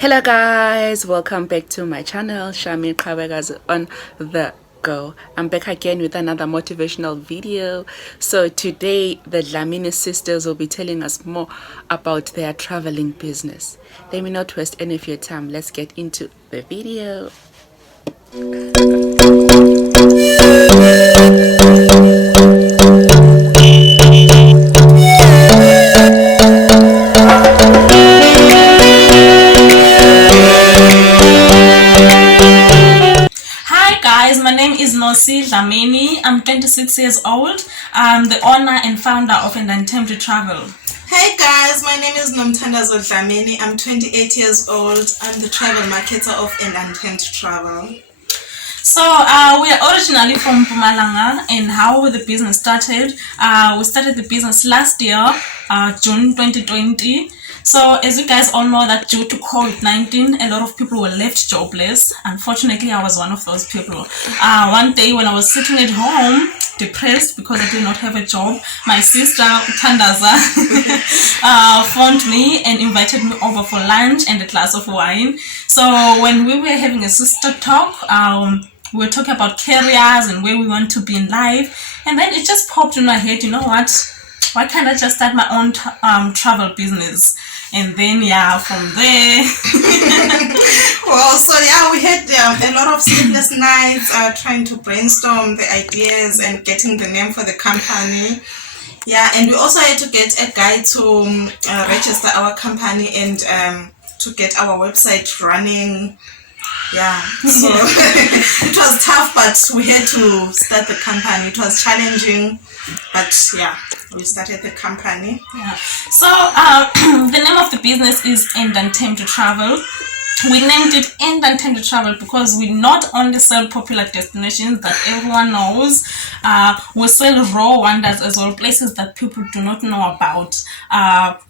Hello guys, welcome back to my channel, Shami Kawega's on the go. I'm back again with another motivational video. So today the Dlamini sisters will be telling us more about their traveling business. Let me not waste any of your time. Let's get into the video. Dlamini. I'm 26 years old. I'm the owner and founder of Untamed Travel. Hey guys, my name is Dlamini. I'm 28 years old. I'm the travel marketer of Untamed Travel. So we are originally from Mpumalanga, and how the business started. We started the business last year, June 2020. So as you guys all know that due to COVID-19, a lot of people were left jobless. Unfortunately, I was one of those people. One day when I was sitting at home, depressed because I did not have a job, my sister, Tandaza, phoned me and invited me over for lunch and a glass of wine. So when we were having a sister talk, we were talking about careers and where we want to be in life. And then it just popped in my head, you know what? Why can't I just start my own travel business? And then, yeah, from there. Well, so yeah, we had a lot of sleepless nights trying to brainstorm the ideas and getting the name for the company. Yeah, and we also had to get a guy to register our company and to get our website running. Yeah, so it was tough, but we had to start the company. It was challenging, but yeah, we started the company. Yeah. So the name of the business is Untamed Travel. We named it Untamed Travel because we not only sell popular destinations that everyone knows, we sell raw wonders as well, places that people do not know about.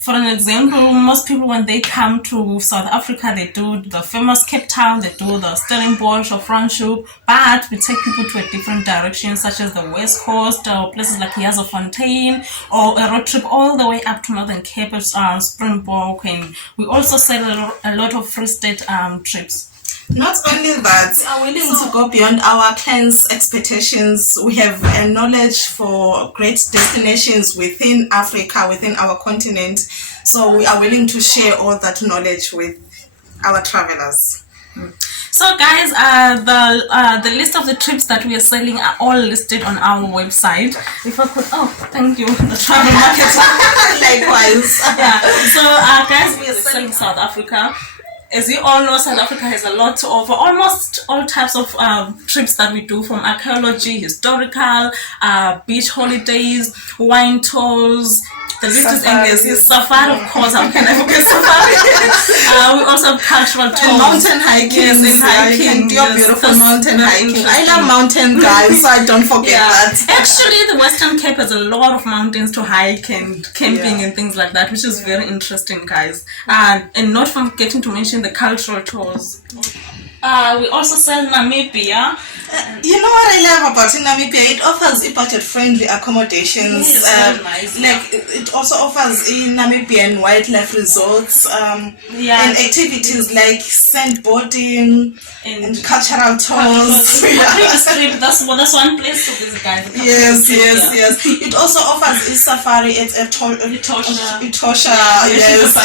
For an example, most people when they come to South Africa, they do the famous Cape Town, they do the Stellenbosch or Franschhoek, but we take people to a different direction, such as the West Coast or places like Fontaine, or a road trip all the way up to Northern Cape, Springbok, and we also sell a lot of free state trips. Not only that, we are willing to go beyond our clients' expectations. We have a knowledge for great destinations within Africa, within our continent. So we are willing to share all that knowledge with our travelers. So guys, the list of the trips that we are selling are all listed on our website. If I could, oh, thank you, the travel marketer. Likewise. Yeah. So guys, we are selling South Africa. As you all know, South Africa has a lot of almost all types of trips that we do, from archaeology, historical, beach holidays, wine tours. The list is endless. Safari, of course. How can I forget safari? We also have cultural tours. And mountain hiking. Yes, hiking. Do your beautiful mountain hiking. I love mountain guys, so I don't forget that. Actually, the Western Cape has a lot of mountains to hike and camping and things like that, which is very interesting, guys. And not forgetting to mention the cultural tours. We also sell Namibia. You know what I love about Namibia? It offers budget-friendly accommodations. Yes, nice. Like it also offers Namibian wildlife resorts and activities like sandboarding and cultural tours. That's one place to visit, guys. Yes. It also offers a safari at Etosha. Yes.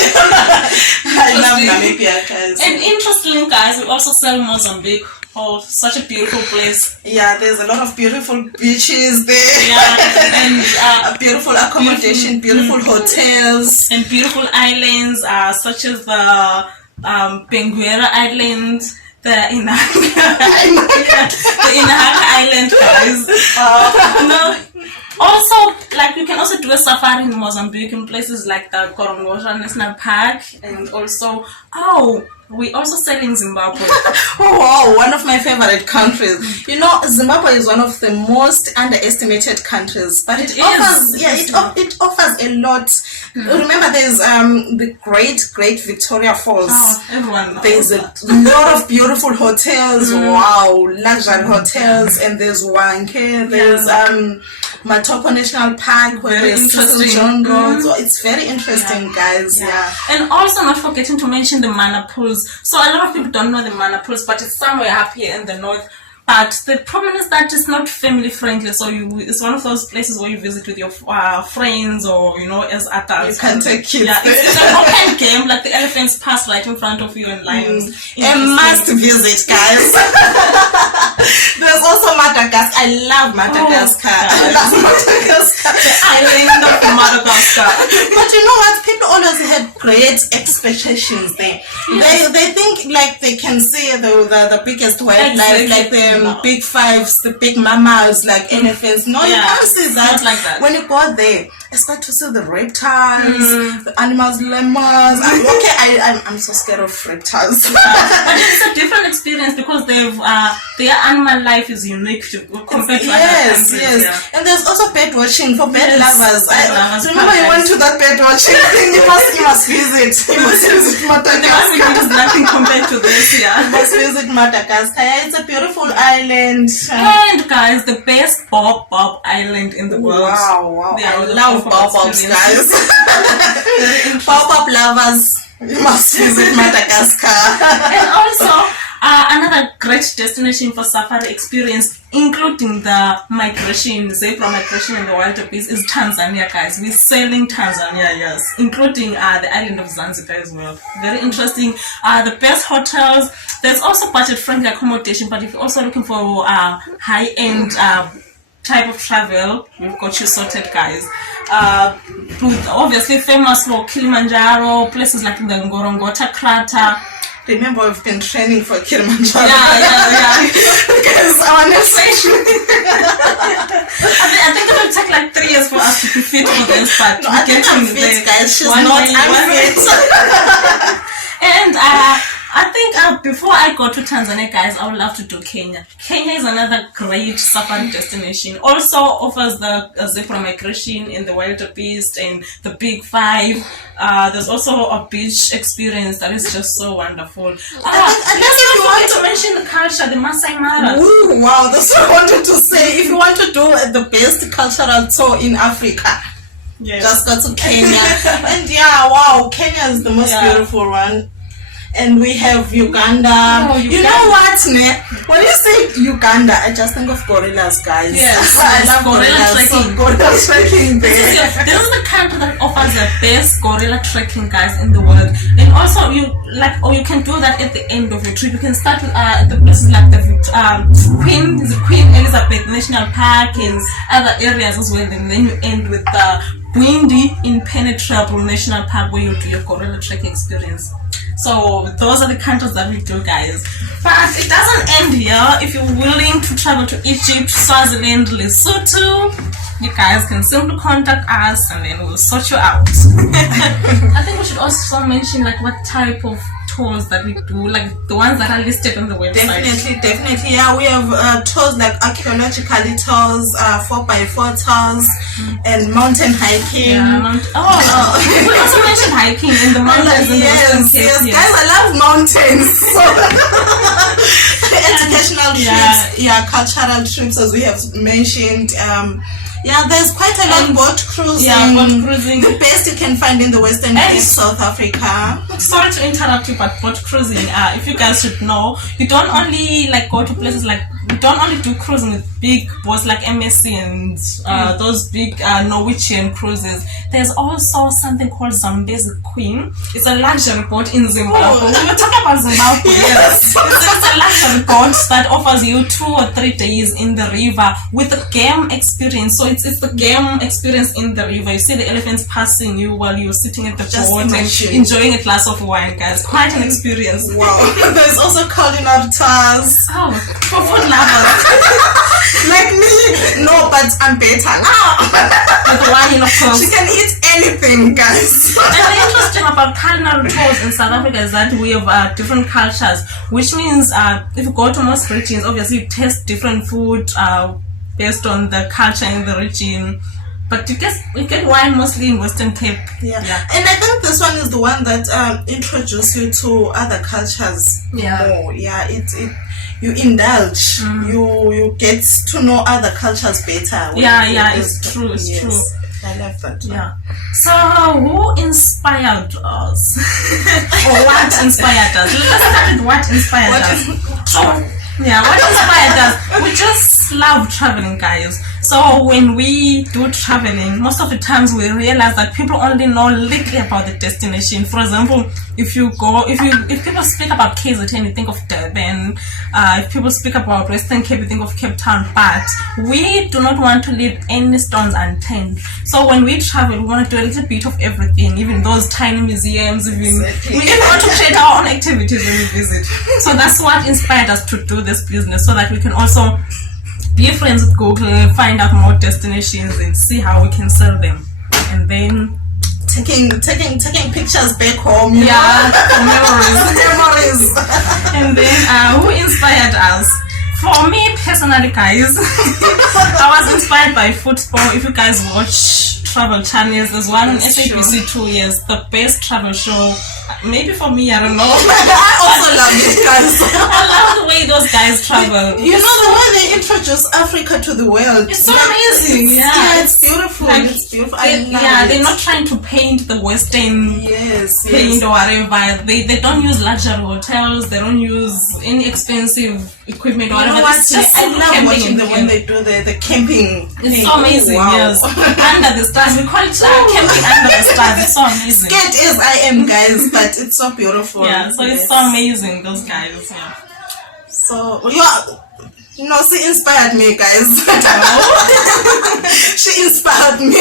I love Namibia, guys. And interestingly, guys, we also sell Mozambique. Oh, such a beautiful place. Yeah, there's a lot of beautiful beaches there. Yeah, and beautiful accommodation, beautiful hotels. And beautiful islands, such as the Benguela Island, the Inhaca Island, guys. Also, like, you can also do a safari in Mozambique in places like the Korongoja National Park, and also, we also sell in Zimbabwe. Oh wow, one of my favorite countries. You know, Zimbabwe is one of the most underestimated countries, but it offers a lot. Remember, there's the great Victoria Falls. Oh, everyone knows. There's a lot of beautiful hotels. Wow, luxury hotels, and there's Wanke. There's Matopo National Park, where Very there's interesting. John Road. So it's very interesting, guys. Yeah. And also not forgetting to mention the mana pools. So a lot of people don't know the mana pools, but it's somewhere up here in the north. But the problem is that it's not family friendly, so it's one of those places where you visit with your friends or, you know, as adults. You can take kids. Yeah, it's an open game, like the elephants pass right in front of you and lions. A must visit, guys. There's also Madagascar. I love Madagascar. I love Madagascar. The island of Madagascar. But you know what? People always had great expectations there. Yes. They think like they can see the biggest wildlife, like the big fives, the big mammals, like elephants. No, you can't see that. Not like that. When you go there, I start to see the reptiles, the animals, lemurs. I'm so scared of reptiles. But it's a different experience because their animal life is unique compared to other countries. Yes. And there's also bird watching for bird lovers. Remember, Paradise. you went to that bird watching thing. You must visit. You must visit Madagascar. It is nothing compared to this. You must visit Madagascar. Yeah, it's a beautiful island. And guys, the best Bob Island in the world. Wow. Yeah, I love Baobabs, guys. Baobab lovers, you must visit Madagascar. And also, another great destination for safari experience, including the zebra migration in the wildebeest, is Tanzania, guys. We're sailing Tanzania, yes, including the island of Zanzibar as well. Very interesting. The best hotels. There's also budget-friendly accommodation, but if you're also looking for high-end type of travel, we've got you sorted, guys. With obviously famous for Kilimanjaro, places like the Ngorongoro crater. Remember, we've been training for Kilimanjaro. Yeah. Because our next session. I think it will take like 3 years for us to be fit for this, but No, I think I'm fit, guys. She's One not. way, I'm one way. fit. And I think before I go to Tanzania, guys, I would love to do Kenya. Kenya is another great safari destination. Also offers the zebra migration in the wildebeest and the big five. There's also a beach experience that is just so wonderful. I guess if you want to mention the culture, the Masai Mara. Ooh, wow, that's what I wanted to say. If you want to do the best cultural tour in Africa, Yes. just go to Kenya. And yeah, wow, Kenya is the most beautiful one. And we have Uganda. Oh, Uganda. You know what, ne? When you say Uganda, I just think of gorillas, guys. Yes, I love gorillas. trekking. So gorilla trekking there. This is the country that offers the best gorilla trekking, guys, in the world. And also, you can do that at the end of your trip. You can start with the places like the Queen Elizabeth National Park and other areas as well. And then you end with the Bwindi Impenetrable National Park, where you do your gorilla trekking experience. So those are the countries that we do, guys. But it doesn't end here. If you're willing to travel to Egypt, Swaziland, Lesotho, you guys can simply contact us and then we'll sort you out. I think we should also mention like what type of tours that we do, like the ones that are listed on the website. Definitely. Yeah, we have tours like archaeological tours, 4x4 tours, and mountain hiking. We also mentioned hiking in the mountains. Yes, guys, I love mountains. Educational trips, cultural trips, as we have mentioned. There's quite a lot of boat cruising. Boat cruising. The best you can find in the Western Cape, South Africa. Sorry to interrupt you, but boat cruising, if you guys should know, you don't only go to places we don't only do cruising with big boats like MSC and those big Norwegian cruises. There's also something called Zambezi Queen. It's a luxury boat in Zimbabwe. When we're talking about Zimbabwe, yes. It's a luxury boat that offers you 2 or 3 days in the river with a game experience. So it's the game experience in the river. You see the elephants passing you while you're sitting at the boat and enjoying a glass of wine, guys. Quite an experience. Wow. There's also culinary tours. Oh, for food lovers. Like me, no, but I'm better now. With wine, of course. She can eat anything, guys. And the interesting about culinary tours in South Africa is that we have different cultures, which means if you go to most regions, obviously you taste different food based on the culture in the region. But you get wine mostly in Western Cape. Yeah. And I think this one is the one that introduces you to other cultures more. Yeah, you indulge. You get to know other cultures better. It's true. It's true. I love that. Yeah. So who inspired us? Or what inspired us? Let's start with what inspired us. What inspired us? We just love traveling, guys. So when we do traveling, most of the times we realize that people only know little about the destination. For example, if people speak about KZN, you think of Durban. If people speak about Western Cape, you think of Cape Town. But we do not want to leave any stones unturned. So when we travel, we want to do a little bit of everything, even those tiny museums. We even want to create our own activities when we visit. So that's what inspired us to do this business, so that we can also be friends with Google, find out more destinations, and see how we can sell them. And then taking pictures back home. For memories. And then who inspired us? For me personally, guys, I was inspired by football. If you guys watch travel channels, there's one on SABC 2 years, the best travel show. Maybe for me, I don't know. I also love these guys. I love the way those guys travel. You know, the way they introduce Africa to the world. It's so amazing. It's beautiful. It's beautiful. They're not trying to paint the Western paint or whatever. They don't use luxury hotels. They don't use any expensive equipment or whatever. I love watching when they do the camping. It's so amazing. Yes, under the stars. We call it camping under the stars. It's so amazing. Scared as I am, guys, but it's so beautiful. Yeah, so it's so amazing, those guys. Yeah. So she inspired me, guys. She inspired me.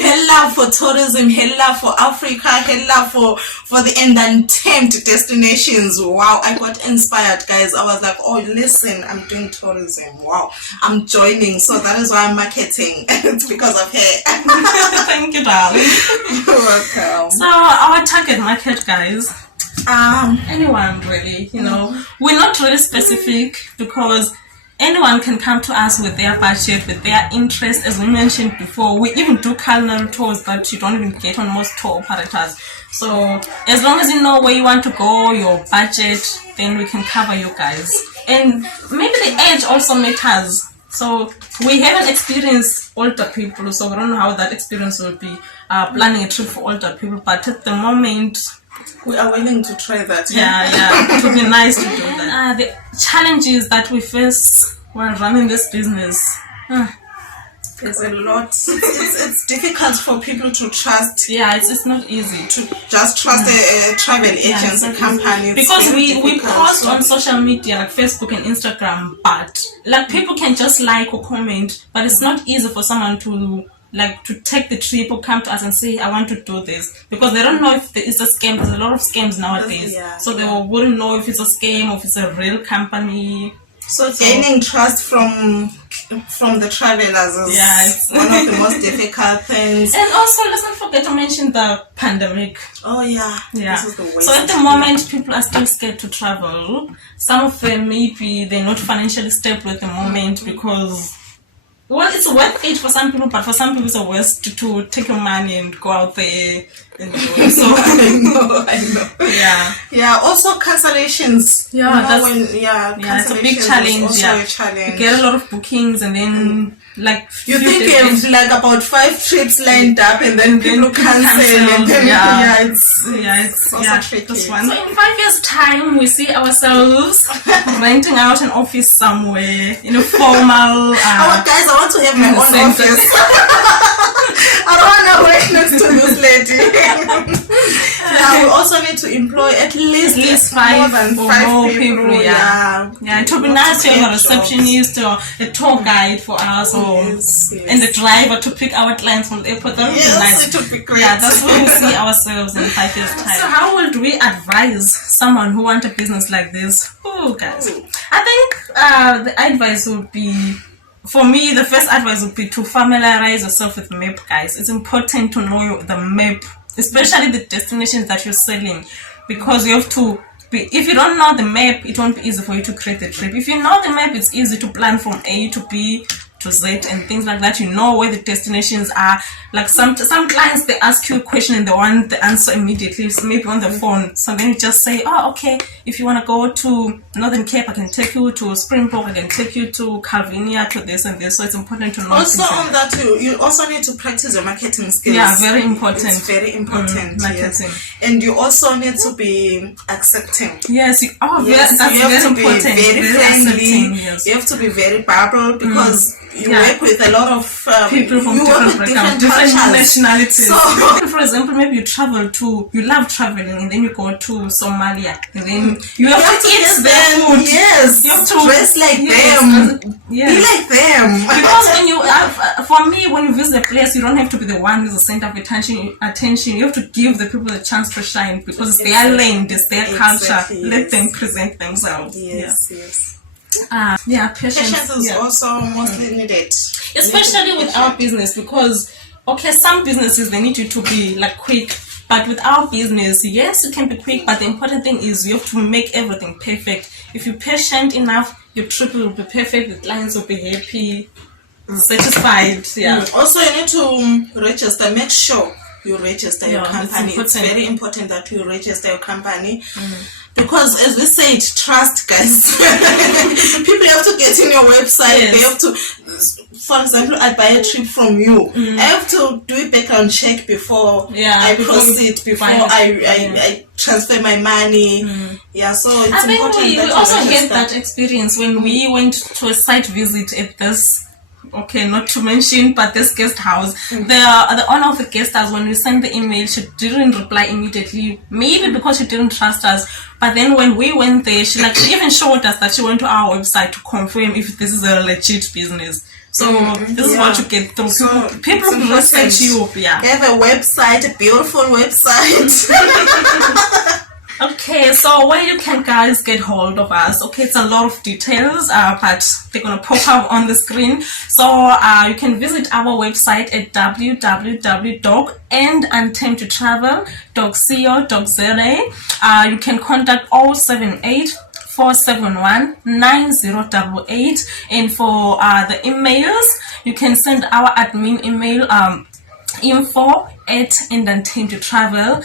Her love for tourism, her love for Africa, her love for the untamed destinations. Wow, I got inspired, guys. I was like, oh, listen, I'm doing tourism. Wow, I'm joining. So that is why I'm marketing. It's because of her. Thank you, darling. You're welcome. So our target market, guys, anyone really, we're not really specific, because anyone can come to us with their budget, with their interest. As we mentioned before, we even do culinary tours that you don't even get on most tour operators. So as long as you know where you want to go, your budget, then we can cover you guys. And maybe the age also matters. So we haven't experienced older people, so we don't know how that experience will be, planning a trip for older people. But at the moment, we are willing to try that. Yeah. It would be nice to do that. The challenges that we face while running this business. There's a lot. It's difficult for people to trust. Yeah, it's not easy to just trust a travel agency company. Because we post on social media like Facebook and Instagram, but like people can just like or comment, but it's not easy for someone to take the trip or come to us and say, I want to do this, because they don't know if it's a scam. There's a lot of scams nowadays. So they wouldn't know if it's a scam or if it's a real company. So gaining trust from the travelers is one of the most difficult things. And also, let's not forget to mention the pandemic. Oh yeah. This is the worst. So at the moment, people are still scared to travel. Some of them, maybe they're not financially stable at the moment, because it's worth it for some people, but for some people it's a waste to take your money and go out there and do it. So I know. Yeah. Also cancellations. It's a big challenge. Also a challenge. You get a lot of bookings, and then you think you have about 5 trips lined up, and then people cancel, and then it's also tricky. So in 5 years' time, we see ourselves renting out an office somewhere in a formal. Guys, I want to have my own office. I don't want to work next to this lady. We also need to employ at least 5 people. It would be nice to have a receptionist or a tour guide for us, and the driver to pick our clients from the airport. That would be nice. It would be great. Yeah, that's where we see ourselves in 5 years' time. So how would we advise someone who wants a business like this? Guys, I think the advice would be, for me, the first advice would be to familiarize yourself with the map, guys. It's important to know the map, especially the destinations that you're selling, because you have to if you don't know the map, it won't be easy for you to create the trip. If you know the map, it's easy to plan from A to B. to Z and things like that. You know where the destinations are. Like some clients, they ask you a question and they want the answer immediately, so maybe on the phone. So then you just say, oh, okay, if you want to go to Northern Cape, I can take you to Springbok, I can take you to Calvinia, to this and this. So it's important to know. Also on that too, you also need to practice your marketing skills. Yeah, very important. It's very important. Marketing. Yes. And you also need to be accepting. Yes. That's you have very to important. be very friendly. Yes. You have to be very barbal because you work with a lot of people from different nationalities. So, for example, maybe you love traveling, and then you go to Somalia, and then you have to eat their food. Yes, you have to dress like them. Yes. Be like them. Because when you for me, when you visit a place, you don't have to be the one who's the center of attention. You have to give the people a chance to shine, because it's their land, it's their culture. Let them present themselves. Yes. Patience is also mostly needed, especially with our business, because some businesses, they need you to be like quick, but with our business, yes, you can be quick, but the important thing is you have to make everything perfect. If you're patient enough, your trip will be perfect, the clients will be happy, satisfied. Also, you need to register. Make sure you register your company. It's very important that you register your company. Because as we said, trust, guys. People have to get in your website. Yes. They have to, for example, I buy a trip from you. I have to do a background check before I proceed, before I transfer my money. So it's important. We also had that experience when we went to a site visit at this. Not to mention, but this guest house, the owner of the guest house, when we sent the email, she didn't reply immediately, maybe because she didn't trust us. But then when we went there, she even showed us that she went to our website to confirm if this is a legit business. So this is what you get through. So people respect you. Have a website, a beautiful website. Okay, so where you can guys get hold of us? It's a lot of details, but they're gonna pop up on the screen. So you can visit our website at www.untamedtravel.co.za. You can contact 078-471-9088, and for the emails, you can send our admin email info@untamedtravel.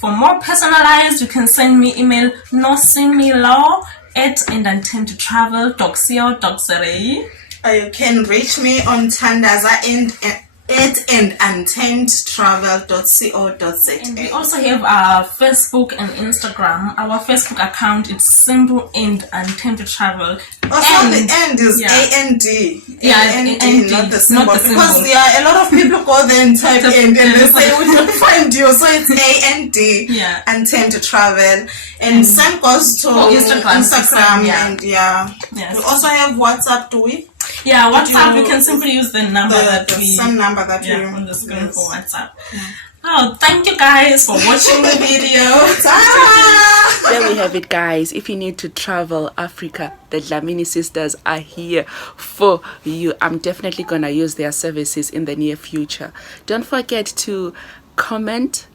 For more personalized, you can send me email nosimilo@untamedtravel.co.za. You can reach me on Tandaza and untamedtravel.co.za. And we also have our Facebook and Instagram. Our Facebook account is Simple and Untamed Travel. Also, the end is A-N-D. A-N-D, not the symbol. Because a lot of people go there and type and they say we don't find you. So it's A-N-D, Untamed Travel. And same goes to Instagram. And we also have WhatsApp, do we? WhatsApp, you can simply use the number same number that we on the screen for WhatsApp. Oh, thank you guys for watching the video. There we have it, guys. If you need to travel Africa, the Dlamini sisters are here for you. I'm definitely gonna use their services in the near future. Don't forget to comment,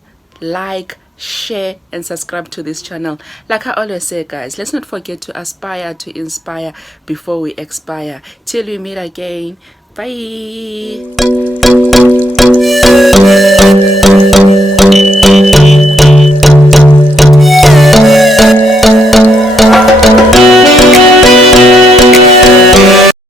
like, share and subscribe to this channel. Like I always say, guys, let's not forget to aspire to inspire before we expire. Till we meet again, bye.